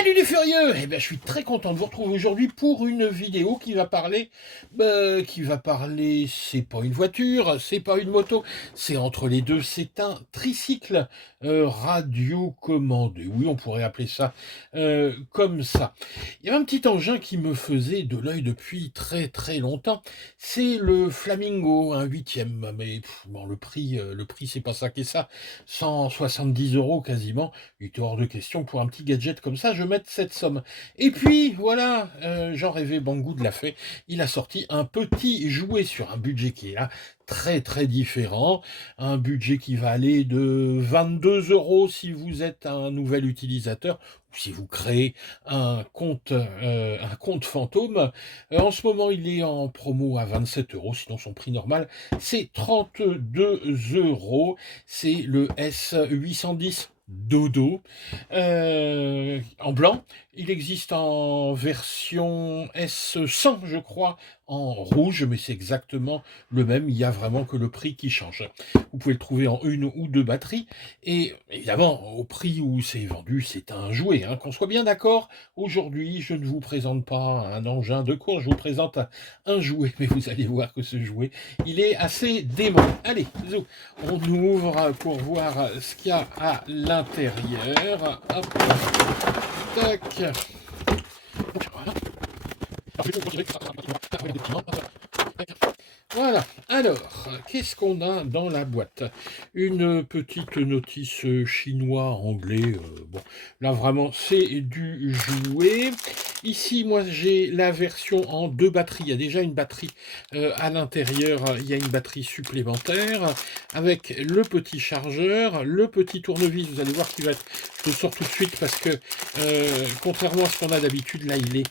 Salut les furieux! Eh ben, je suis très content de vous retrouver aujourd'hui pour une vidéo qui va parler, c'est pas une voiture, c'est pas une moto, c'est entre les deux, c'est un tricycle radiocommandé. Oui, on pourrait appeler ça comme ça. Il y a un petit engin qui me faisait de l'œil depuis très très longtemps. C'est le Flamingo, un huitième. Mais bon, le prix, c'est pas ça qui est ça. 170 € quasiment. Il était hors de question pour un petit gadget comme ça, je mette cette somme. Et puis, voilà, j'en rêvais, Banggood l'a fait. Il a sorti un petit jouet sur un budget qui est là, très très différent. Un budget qui va aller de 22 € si vous êtes un nouvel utilisateur ou si vous créez un compte fantôme. En ce moment, il est en promo à 27 €, sinon son prix normal, c'est 32 €. C'est le S810 Dodo, en blanc. Il existe en version S100, je crois, en rouge, mais c'est exactement le même. Il y a vraiment que le prix qui change. Vous pouvez le trouver en une ou deux batteries. Et évidemment, au prix où c'est vendu, c'est un jouet, hein. Qu'on soit bien d'accord, aujourd'hui, je ne vous présente pas un engin de course, je vous présente un jouet. Mais vous allez voir que ce jouet, il est assez dément. Allez, zou, on ouvre pour voir ce qu'il y a à l'intérieur. Hop, tac. Voilà. Alors, qu'est-ce qu'on a dans la boîte? Une petite notice chinois-anglais. Bon, là vraiment, c'est du jouet. Ici, moi, j'ai la version en deux batteries. Il y a déjà une batterie à l'intérieur. Il y a une batterie supplémentaire avec le petit chargeur, le petit tournevis. Vous allez voir qu'il va être... Je le sors tout de suite parce que, contrairement à ce qu'on a d'habitude, là, il est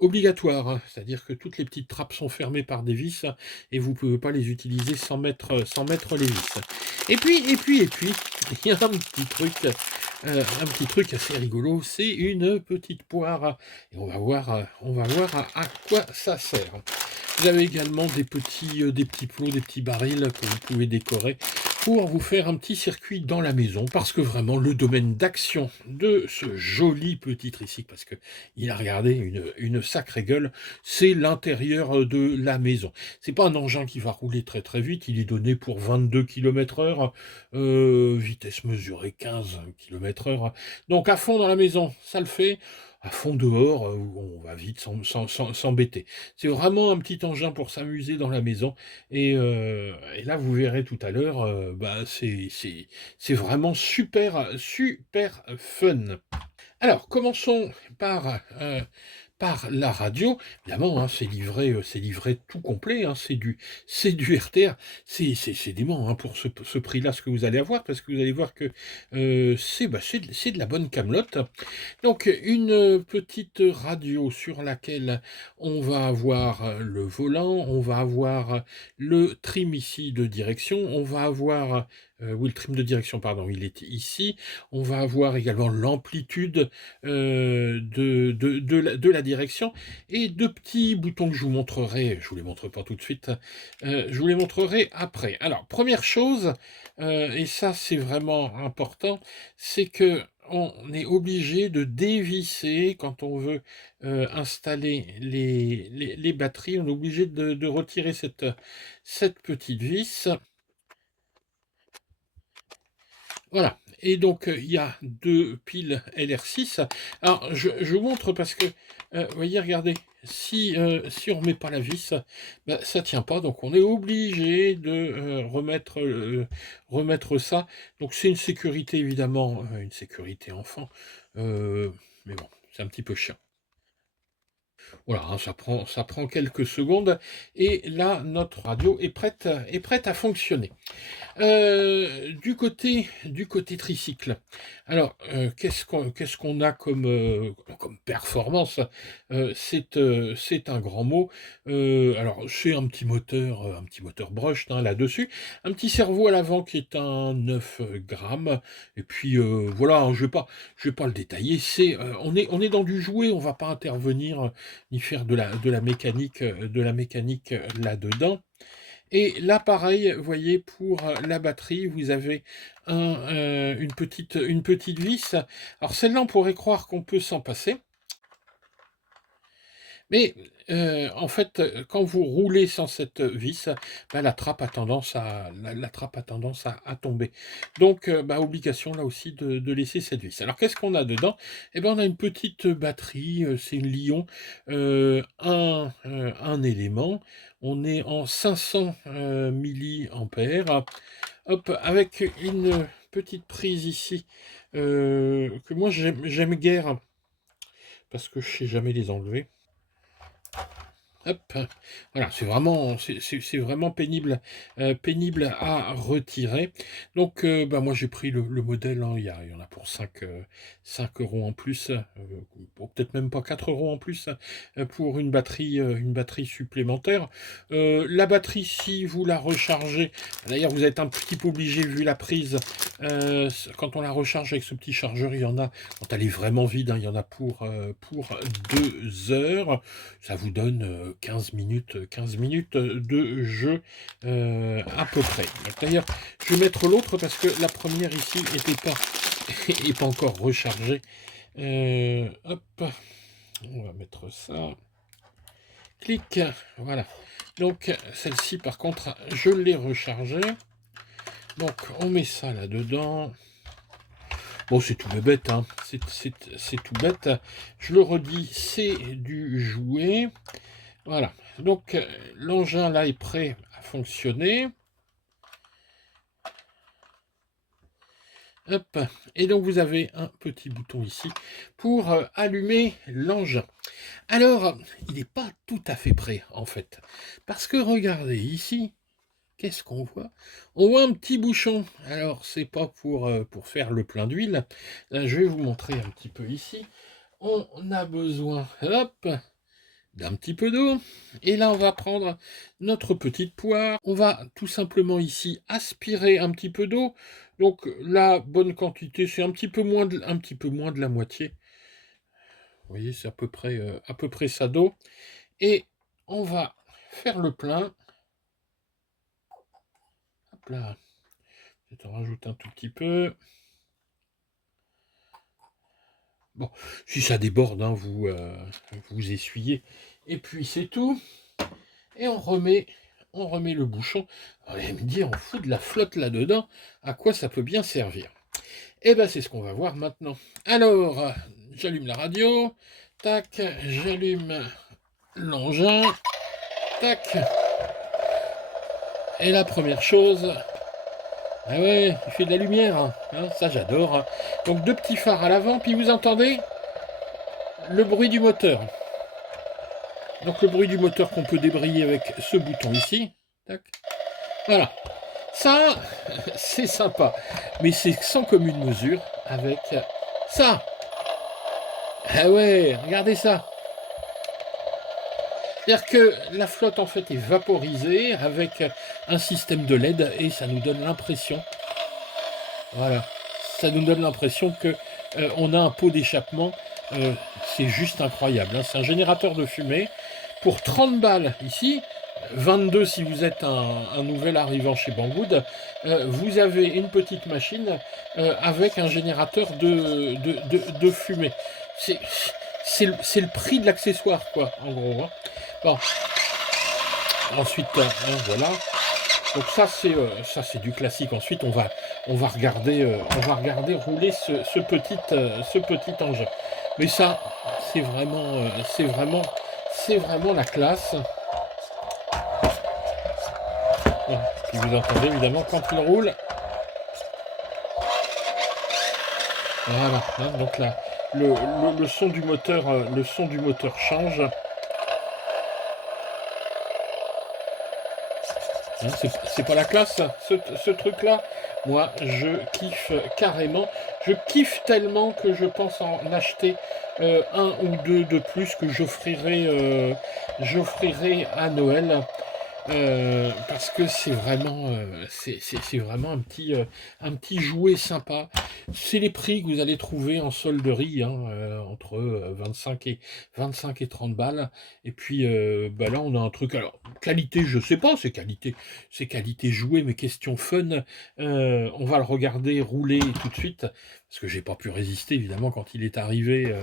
obligatoire, hein. C'est-à-dire que toutes les petites trappes sont fermées par des vis et vous ne pouvez pas les utiliser sans mettre les vis. Et puis, il y a un petit truc assez rigolo, c'est une petite poire. Et on va voir à quoi ça sert. Vous avez également des petits plots, des petits barils que vous pouvez décorer pour vous faire un petit circuit dans la maison, parce que vraiment le domaine d'action de ce joli petit tricycle, parce que il a regardé une sacrée gueule, c'est l'intérieur de la maison. C'est pas un engin qui va rouler très très vite, il est donné pour 22 km/h, vitesse mesurée 15 km/h. Donc à fond dans la maison, ça le fait. À fond dehors, on va vite s'embêter. C'est vraiment un petit engin pour s'amuser dans la maison. Et là, vous verrez tout à l'heure, c'est vraiment super, super fun. Alors, commençons par la radio. Évidemment, hein, c'est livré tout complet, hein, c'est du RTR. C'est dément, hein, pour ce prix-là, ce que vous allez avoir, parce que vous allez voir que c'est de la bonne camelote. Donc, une petite radio sur laquelle on va avoir le volant, on va avoir le trim ici de direction, on va avoir, oui, le trim de direction, pardon, il est ici. On va avoir également l'amplitude de la direction et deux petits boutons que je vous montrerai. Je vous les montre pas tout de suite, je vous les montrerai après. Alors, première chose, et ça c'est vraiment important, c'est que on est obligé de dévisser quand on veut installer les batteries. On est obligé de retirer cette petite vis. Voilà. Et donc, il y a deux piles LR6. Alors, je vous montre parce que, vous voyez, regardez, si on ne remet pas la vis, bah, ça ne tient pas. Donc, on est obligé de remettre ça. Donc, c'est une sécurité, évidemment, une sécurité enfant. Mais bon, c'est un petit peu chiant. Voilà, hein, ça prend quelques secondes. Et là, notre radio est prête à fonctionner. Du côté tricycle. Alors, qu'est-ce qu'on a comme performance? C'est un grand mot. Alors, c'est un petit moteur brushed, hein, là-dessus. Un petit cerveau à l'avant qui est un 9 grammes. Et puis, voilà, hein, je vais pas le détailler. On est dans du jouet, on va pas intervenir ni faire de la mécanique là-dedans. Et là, pareil, vous voyez, pour la batterie, vous avez une petite vis. Alors celle-là, on pourrait croire qu'on peut s'en passer. Mais en fait, quand vous roulez sans cette vis, bah, la trappe a tendance à tomber. Donc, bah, obligation là aussi de laisser cette vis. Alors, qu'est-ce qu'on a dedans? Eh ben, on a une petite batterie, c'est une Lion, un élément. On est en 500 milliampères. Hop, avec une petite prise ici, que moi j'aime guère, parce que je sais jamais les enlever. Hop, voilà, c'est vraiment pénible à retirer. Donc, bah, moi j'ai pris le modèle, hein, il y en a pour 5 euros en plus, peut-être même pas 4 euros en plus, pour une batterie supplémentaire. La batterie, si vous la rechargez, d'ailleurs vous êtes un petit peu obligé, vu la prise, quand on la recharge avec ce petit chargeur, il y en a, quand elle est vraiment vide, hein, il y en a pour 2 heures. Ça vous donne 15 minutes de jeu à peu près. D'ailleurs, je vais mettre l'autre parce que la première ici est pas encore rechargée. Hop, on va mettre ça. Clic, voilà. Donc celle-ci par contre, je l'ai rechargée. Donc on met ça là-dedans. Bon, c'est tout bête, hein. C'est tout bête. Je le redis, c'est du jouet. Voilà, donc l'engin là est prêt à fonctionner. Hop, et donc vous avez un petit bouton ici pour allumer l'engin. Alors, il n'est pas tout à fait prêt en fait, parce que regardez ici, qu'est-ce qu'on voit? On voit un petit bouchon. Alors, c'est pas pour faire le plein d'huile. Je vais vous montrer un petit peu ici. On a besoin, hop, d'un petit peu d'eau. Et là, on va prendre notre petite poire. On va tout simplement ici aspirer un petit peu d'eau. Donc la bonne quantité, c'est un petit peu moins de la moitié. Vous voyez, c'est à peu près ça d'eau. Et on va faire le plein. Hop là. Je rajoute un tout petit peu. Bon, si ça déborde, hein, vous essuyez. Et puis c'est tout. Et on remet le bouchon. Vous allez me dire, on fout de la flotte là-dedans, à quoi ça peut bien servir? Et bien, c'est ce qu'on va voir maintenant. Alors, j'allume la radio, tac, j'allume l'engin, tac. Et la première chose, ah ouais, il fait de la lumière, hein, ça j'adore. Donc 2 petits phares à l'avant, puis vous entendez le bruit du moteur. Donc le bruit du moteur qu'on peut débrayer avec ce bouton ici. Tac. Voilà. Ça, c'est sympa. Mais c'est sans commune mesure avec ça. Ah ouais, regardez ça. C'est-à-dire que la flotte en fait est vaporisée avec un système de LED et ça nous donne l'impression, voilà, ça nous donne l'impression que on a un pot d'échappement. C'est juste incroyable, hein. C'est un générateur de fumée pour 30 balles ici. 22 si vous êtes un nouvel arrivant chez Banggood, vous avez une petite machine avec un générateur de fumée. C'est le prix de l'accessoire, quoi, en gros, hein. Bon. Ensuite, hein, voilà. Donc ça c'est du classique. Ensuite on va regarder rouler ce petit engin. Mais ça c'est vraiment la classe. Voilà. Puis vous entendez évidemment quand il roule. Voilà, hein, donc là le son du moteur change. Hein, c'est pas la classe, ce truc-là. Moi, je kiffe carrément. Je kiffe tellement que je pense en acheter un ou deux de plus que j'offrirai à Noël. parce que c'est vraiment un petit jouet sympa. C'est les prix que vous allez trouver en solderie, hein, entre 25 et 30 balles. Et puis bah là, on a un truc. Alors, qualité, je sais pas, c'est qualité jouet, mais question fun. On va le regarder rouler tout de suite. Parce que j'ai pas pu résister, évidemment, quand il est arrivé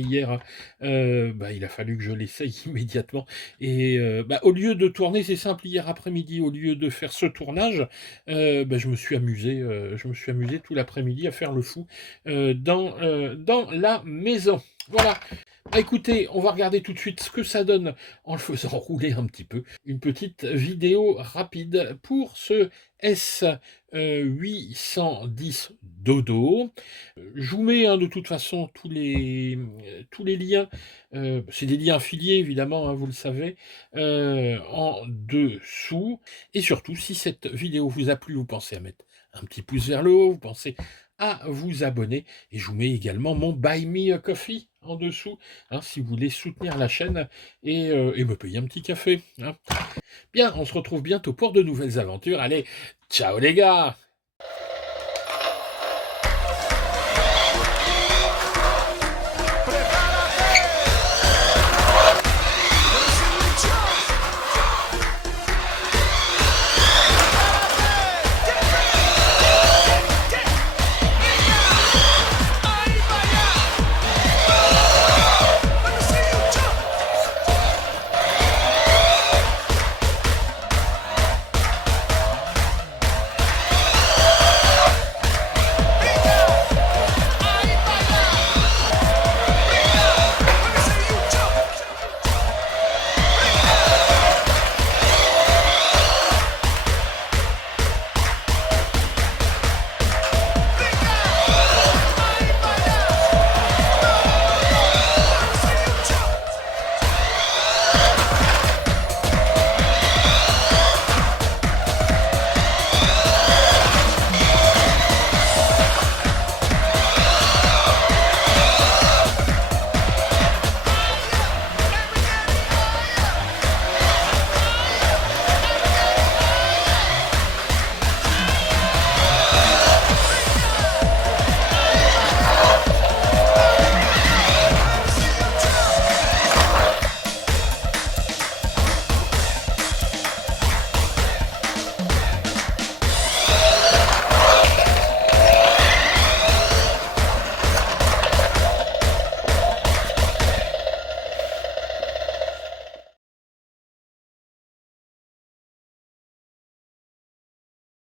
hier, bah, il a fallu que je l'essaye immédiatement. Et bah, au lieu de tourner, c'est simple, hier après-midi, au lieu de faire ce tournage, bah, je me suis amusé tout l'après-midi à faire le fou dans la maison. Voilà. Bah, écoutez, on va regarder tout de suite ce que ça donne en le faisant rouler un petit peu. Une petite vidéo rapide pour ce S810 Dodo. Je vous mets hein, de toute façon tous les liens, c'est des liens affiliés évidemment, hein, vous le savez, en dessous. Et surtout, si cette vidéo vous a plu, vous pensez à mettre un petit pouce vers le haut, vous pensez à vous abonner. Et je vous mets également mon Buy Me a Coffee en dessous, hein, si vous voulez soutenir la chaîne et me payer un petit café. Hein. Bien, on se retrouve bientôt pour de nouvelles aventures. Allez, ciao les gars!